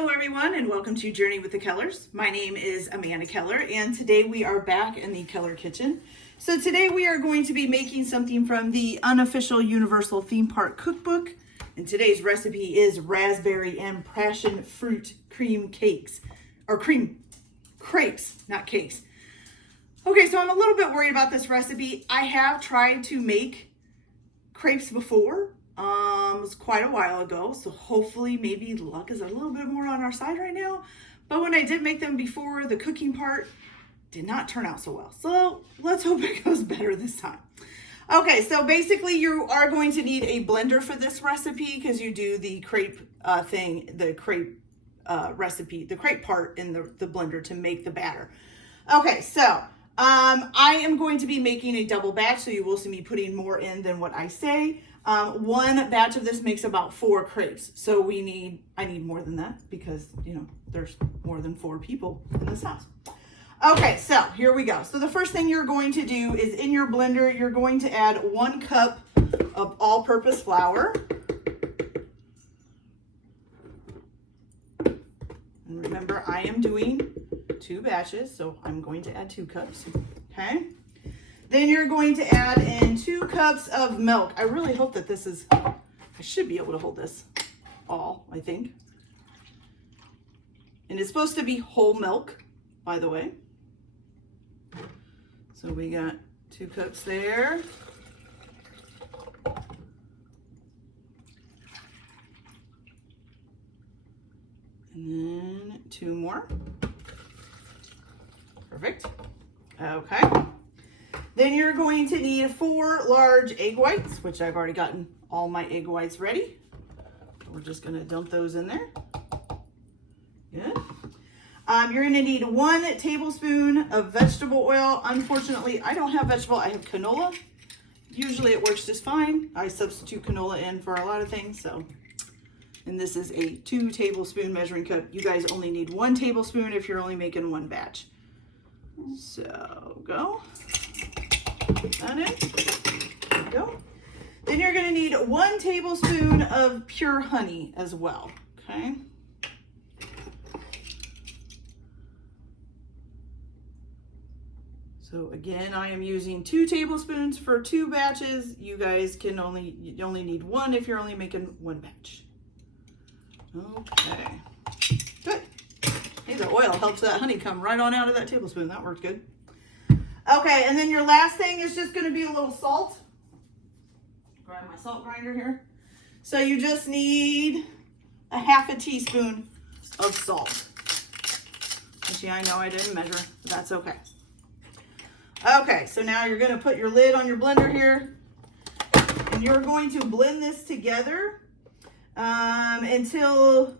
Hello everyone and welcome to Journey with the Kellers. My name is Amanda Keller and today we are back in the Keller kitchen. So today we are going to be making something from the Unofficial Universal Theme Park Cookbook. And today's recipe is raspberry and passion fruit cream cakes. Or crepes, not cakes. Okay, so I'm a little bit worried about this recipe. I have tried to make crepes before. It was quite a while ago, so hopefully maybe luck is a little bit more on our side right now. But when I did make them before, the cooking part did not turn out so well. So let's hope it goes better this time. Okay, so basically you are going to need a blender for this recipe because you do the crepe recipe, the crepe part in the blender to make the batter. Okay, so I am going to be making a double batch, so you will see me putting more in than what I say. One batch of this makes about 4 crepes. So I need more than that because, you know, there's more than 4 people in this house. Okay, so here we go. So the first thing you're going to do is in your blender, you're going to add 1 cup of all-purpose flour. And remember, I am doing 2 batches, so I'm going to add 2 cups, okay? Then you're going to add in 2 cups of milk. I really hope that I should be able to hold this all, I think. And it's supposed to be whole milk, by the way. So we got 2 cups there. And then 2 more. Perfect. Okay. Then you're going to need 4 large egg whites, which I've already gotten all my egg whites ready. We're just gonna dump those in there. Good. You're gonna need 1 tablespoon of vegetable oil. Unfortunately, I don't have vegetable, I have canola. Usually it works just fine. I substitute canola in for a lot of things, so. And this is a 2 tablespoon measuring cup. You guys only need 1 tablespoon if you're only making 1 batch. So go. Put that in. There we go. Then you're going to need 1 tablespoon of pure honey as well. Okay. So again, I am using 2 tablespoons for 2 batches. You guys you only need 1 if you're only making 1 batch. Okay. Good. Hey, the oil helps that honey come right on out of that tablespoon. That worked good. Okay, and then your last thing is just going to be a little salt. Grab my salt grinder here. So you just need a ½ teaspoon of salt. Actually, I know I didn't measure, but that's okay. Okay, so now you're going to put your lid on your blender here, and you're going to blend this together until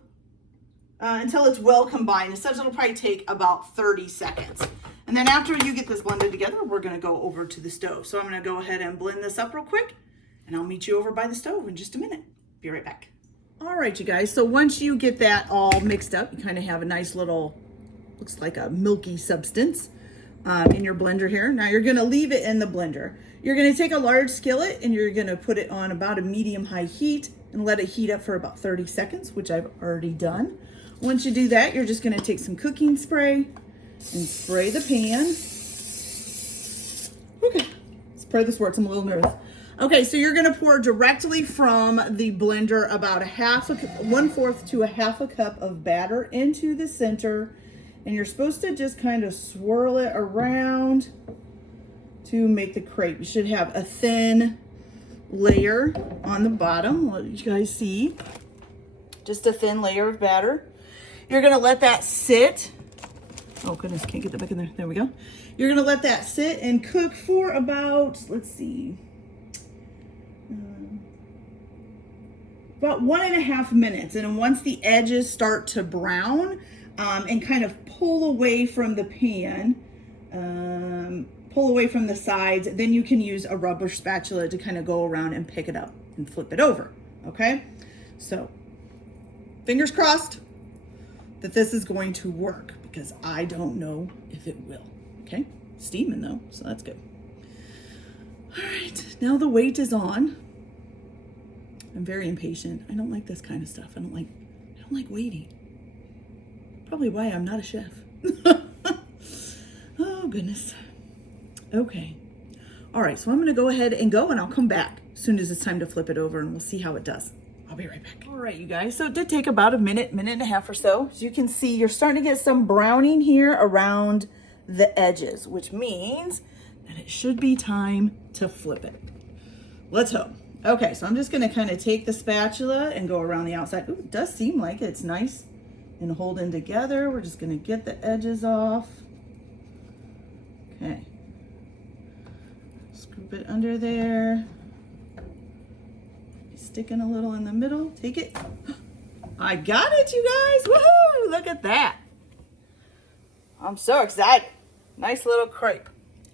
it's well combined. It says it'll probably take about 30 seconds. And then after you get this blended together, we're gonna go over to the stove. So I'm gonna go ahead and blend this up real quick, and I'll meet you over by the stove in just a minute. Be right back. All right, you guys, so once you get that all mixed up, you kind of have a nice little, looks like a milky substance in your blender here. Now you're gonna leave it in the blender. You're gonna take a large skillet and you're gonna put it on about a medium-high heat and let it heat up for about 30 seconds, which I've already done. Once you do that, you're just gonna take some cooking spray and spray the pan. Okay, spray this where I'm a little nervous. Okay, so you're gonna pour directly from the blender about 1/4 to a ½ cup of batter into the center, and you're supposed to just kind of swirl it around to make the crepe. You should have a thin layer on the bottom. Let you guys see, just a thin layer of batter. You're gonna let that sit. Oh goodness, can't get that back in there. There we go. You're gonna let that sit and cook for about, let's see, about 1.5 minutes. And then once the edges start to brown and kind of pull away from the pan, pull away from the sides, then you can use a rubber spatula to kind of go around and pick it up and flip it over, okay? So, fingers crossed that this is going to work, because I don't know if it will, okay? Steaming though, so that's good. All right, now the weight is on. I'm very impatient. I don't like this kind of stuff. I don't like waiting. Probably why I'm not a chef. Oh, goodness. Okay. All right, so I'm gonna go ahead and go, and I'll come back as soon as it's time to flip it over, and we'll see how it does. I'll be right back. All right, you guys, so it did take about a minute and a half or so. As you can see, you're starting to get some browning here around the edges, which means that it should be time to flip it. Let's hope. Okay, so I'm just gonna kind of take the spatula and go around the outside. Ooh, it does seem like it's nice and holding together. We're just gonna get the edges off. Okay. Scoop it under there. Sticking a little in the middle. Take it. I got it, you guys. Woohoo! Look at that. I'm so excited. Nice little crepe.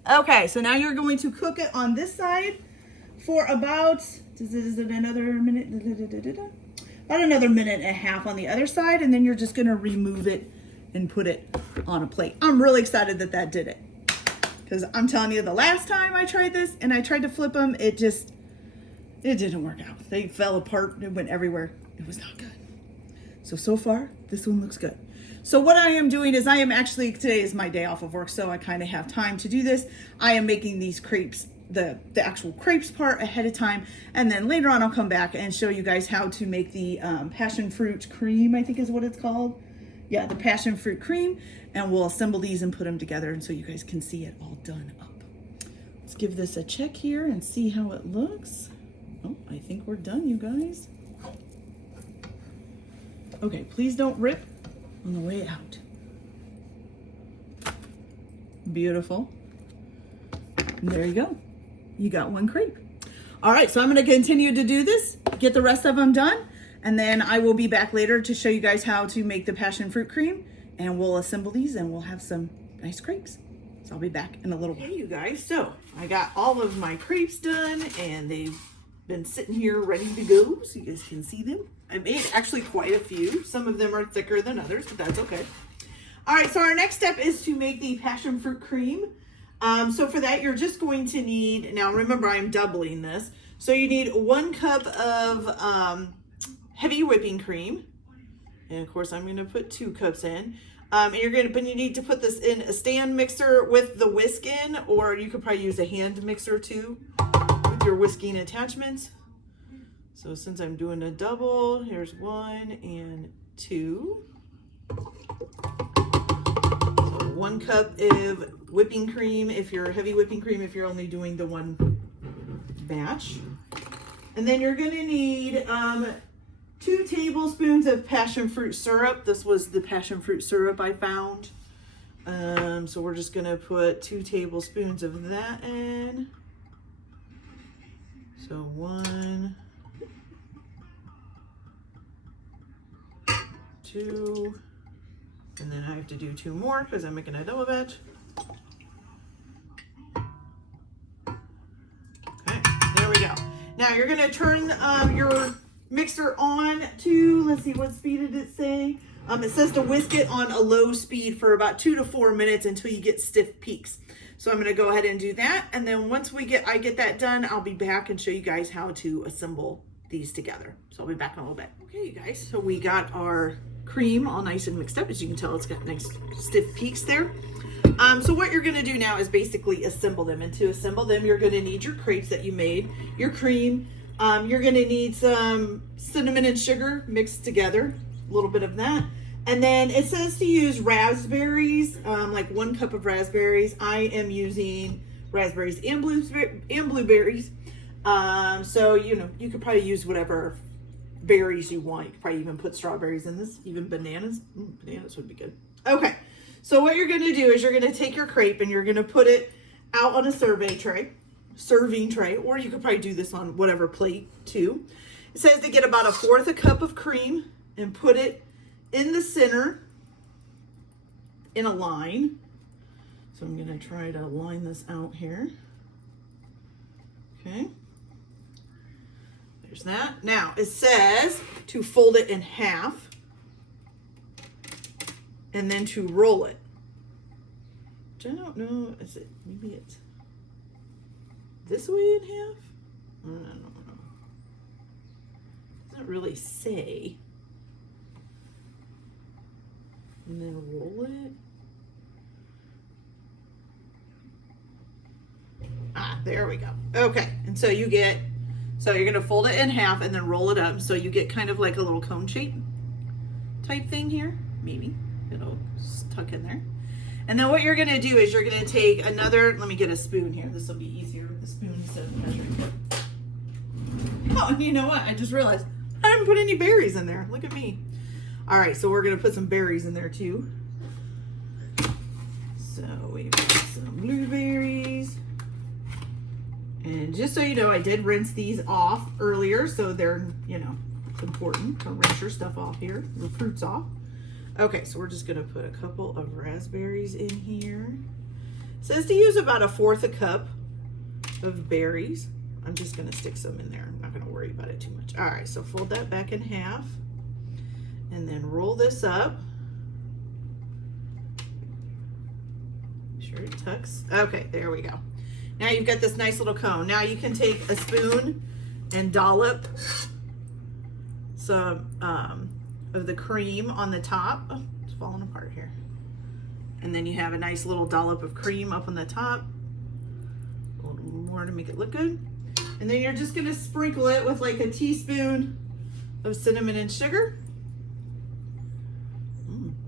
Okay, so now you're going to cook it on this side for about, is it another minute? About another minute and a half on the other side, and then you're just gonna remove it and put it on a plate. I'm really excited that that did it, because I'm telling you, the last time I tried this and I tried to flip them, it didn't work out. They fell apart. It went everywhere. It was not good. So far, this one looks good. So what I am doing is today is my day off of work, so I kind of have time to do this. I am making these crepes, the actual crepes part ahead of time. And then later on, I'll come back and show you guys how to make the passion fruit cream, I think is what it's called. Yeah, the passion fruit cream. And we'll assemble these and put them together, and so you guys can see it all done up. Let's give this a check here and see how it looks. Oh, I think we're done, you guys. Okay, please don't rip on the way out. Beautiful. And there you go. You got one crepe. All right, so I'm gonna continue to do this, get the rest of them done, and then I will be back later to show you guys how to make the passion fruit cream, and we'll assemble these and we'll have some nice crepes. So I'll be back in a little bit. Hey, you guys, so I got all of my crepes done, and they've been sitting here ready to go, so you guys can see them. I made actually quite a few. Some of them are thicker than others, but that's okay. All right, so our next step is to make the passion fruit cream. So for that, you're just going to need, now remember I'm doubling this, so you need 1 cup of heavy whipping cream, and of course I'm going to put 2 cups in. And you need to put this in a stand mixer with the whisk in, or you could probably use a hand mixer too with your whisking attachments. So since I'm doing a double, here's 1 and 2. So 1 cup of whipping cream if you're heavy whipping cream, if you're only doing the 1 batch. And then you're gonna need 2 tablespoons of passion fruit syrup. This was the passion fruit syrup I found. So we're just gonna put 2 tablespoons of that in. So 1, 2, and then I have to do 2 more because I'm making a double batch. Okay, there we go. Now you're gonna turn your mixer on to, let's see, what speed did it say? It says to whisk it on a low speed for about 2 to 4 minutes until you get stiff peaks. So I'm gonna go ahead and do that, and then once I get that done, I'll be back and show you guys how to assemble these together. So I'll be back in a little bit. Okay, you guys, so we got our cream all nice and mixed up. As you can tell, it's got nice stiff peaks there. So what you're gonna do now is basically assemble them, and to assemble them, you're gonna need your crepes that you made, your cream, you're gonna need some cinnamon and sugar mixed together, a little bit of that. And then it says to use raspberries, like 1 cup of raspberries. I am using raspberries and blueberries. So, you could probably use whatever berries you want. You could probably even put strawberries in this, even bananas. Bananas would be good. Okay, so what you're gonna do is you're gonna take your crepe and you're gonna put it out on a serving tray, or you could probably do this on whatever plate too. It says to get about 1/4 cup of cream and put it in the center in a line. So I'm gonna try to line this out here. Okay. There's that. Now it says to fold it in half and then to roll it. Which I don't know, maybe it's this way in half? I don't know. It doesn't really say. and then roll it. There we go. Okay, and so you're gonna fold it in half and then roll it up so you get kind of like a little cone shape type thing here. Maybe it'll tuck in there. And then what you're gonna do is you're gonna take another, let me get a spoon here. This will be easier with the spoon instead of measuring cup. Oh, you know what? I just realized I haven't put any berries in there. Look at me. All right, so we're gonna put some berries in there too. So we put some blueberries. And just so you know, I did rinse these off earlier, so they're, you know, it's important to rinse your stuff off here, the fruits off. Okay, so we're just gonna put a couple of raspberries in here. It says to use about 1/4 cup of berries. I'm just gonna stick some in there. I'm not gonna worry about it too much. All right, so fold that back in half and then roll this up. Make sure it tucks. Okay, there we go. Now you've got this nice little cone. Now you can take a spoon and dollop some of the cream on the top. Oh, it's falling apart here. And then you have a nice little dollop of cream up on the top. A little more to make it look good. And then you're just gonna sprinkle it with like a teaspoon of cinnamon and sugar.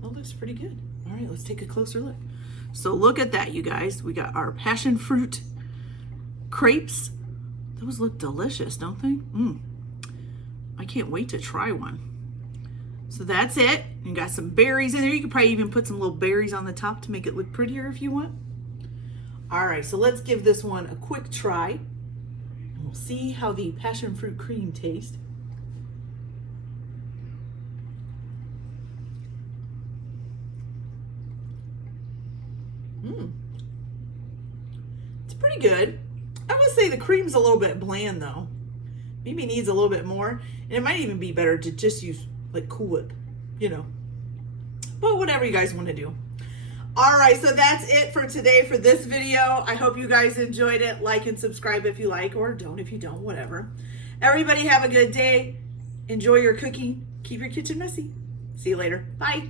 That looks pretty good. All right, let's take a closer look. So look at that, you guys. We got our passion fruit crepes. Those look delicious, don't they? I can't wait to try one. So that's it. You got some berries in there. You could probably even put some little berries on the top to make it look prettier if you want. All right, so let's give this one a quick try. And we'll see how the passion fruit cream tastes. It's pretty good. I would say the cream's a little bit bland though. Maybe needs a little bit more. And it might even be better to just use like Cool Whip, you know. But whatever you guys want to do. All right, so that's it for today for this video. I hope you guys enjoyed it. Like and subscribe if you like, or don't if you don't, whatever. Everybody have a good day. Enjoy your cooking. Keep your kitchen messy. See you later. Bye.